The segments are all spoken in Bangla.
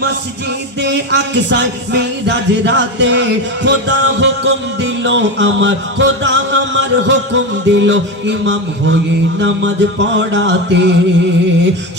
মসজিদে আকসায় মিরাজ রাতে খোদা হুকুম দিল আমার, খোদা আমার হুকুম দিল ইমাম হয়ে নামাজ পড়াতে।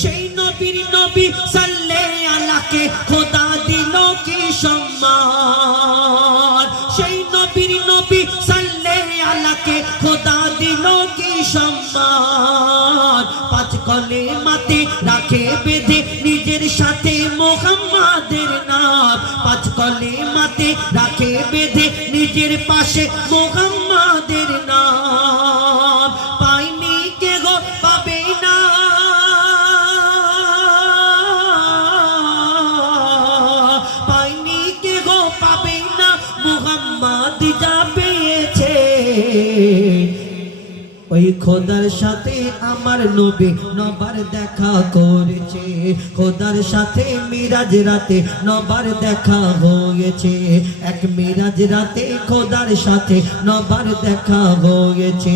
সেই নবীর নবী সাল্লাল্লাহু আলাইহি খোদা দিল কি সম্মান, সেই নবীর নবী সাল্লাল্লাহু আলাইহি খোদা দিল কি সম্মান। পাঁচ কলেমাতে রাখে বেঁধে নিজের সাথে মুহাম্মাদের নাম, পাঁচ কলেমাতে রাখে বেঁধে নিজের পাশে মুহাম্মাদের নাম। পাইনি কে গো পাবে না, পাইনি কে গো পাবে না, মুহাম্মাদ যা পেয়েছে। ওই খোদার সাথে আমার নবী নবার দেখা করেছে, খোদার সাথে মিরাজ রাতে নবার দেখা হয়েছে। এক মিরাজ রাতে খোদার সাথে নবার দেখা হয়েছে।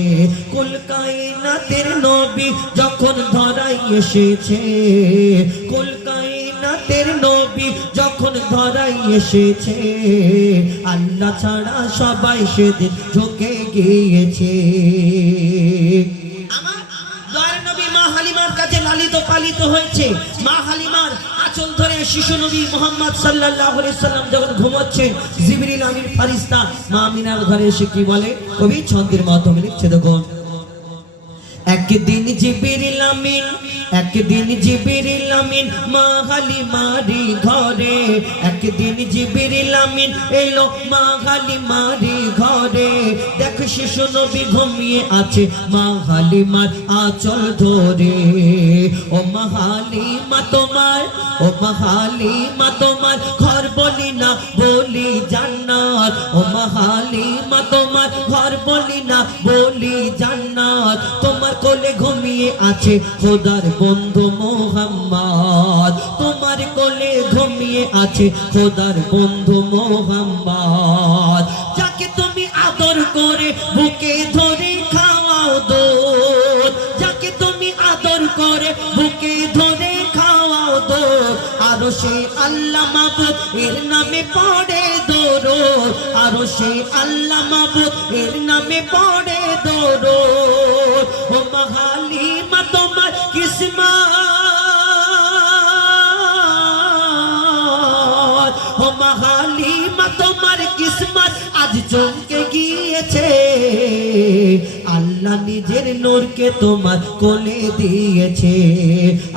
কুল কায়নাতের নবী যখন ধরাই এসেছে, কুল কায়নাতের নবী যখন ধরাই এসেছে, আল্লাহ ছাড়া সবাই সেদিন ঝুঁকে গিয়েছে। আমার দয়ার নবী মা হালিমার কাছে লালিত পালিত হয়েছে। মা হালিমার আঁচল ধরে শিশু নবী মুহাম্মদ সাল্লাল্লাহু আলাইহি সাল্লাম যখন ঘুমাচ্ছেন, জিবরিল আমিন ফেরেশতা মা আমিনার ঘরে এসে কি বলে, কবি ছন্দের মাধ্যমে লিখছে দেখুন। একদিন জিবরিল আমিন, একদিন জিবরিল আমিন মা হালিমারি ঘরে, একদিন জিবরিল আমিন এলো মা হালিমারি ঘরে। দেখ শিশু নবী ঘুমিয়ে আছে মা হালিমার আঁচল ধরে। ও মা হালিমা তোমার, ও মা হালিমা তোমার ঘর বলি না বলি জান্নাত, ও মা হালিমা তোমার ঘর বলি না বলি জান্নাত। তোমার কোলে ঘুমিয়ে আছে খোদার বন্ধু মুহাম্মদ, তোমার কোলে ঘুমিয়ে আছে খোদার বন্ধু মুহাম্মদ। যাকে তুমি আদর করে বুকে ধরে খাওয়াও দুধ, যাকে তুমি আদর করে বুকে ধরে খাওয়াও দুধ। আরো সে আল্লাহ মাবুদ এর নামে পড়ে দরুদ, আরো সে আল্লাহ মাবুদ এর নামে পড়ে দরুদ। ও মা হালিমা তোমার কিসমত, ও মা হালিমা তোমার কিসমত আজ চমকে গিয়েছে। আল্লাহ নিজের নূরকে তোমার কোলে দিয়েছে,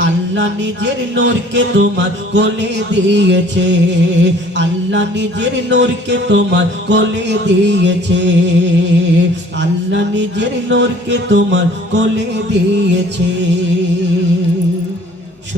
আল্লাহ নিজের নূরকে তোমার কোলে দিয়েছে, আল্লাহ নিজের নূরকে তোমার কোলে দিয়েছে, আল্লাহ নিজের নূরকে তোমার কোলে দিয়েছে।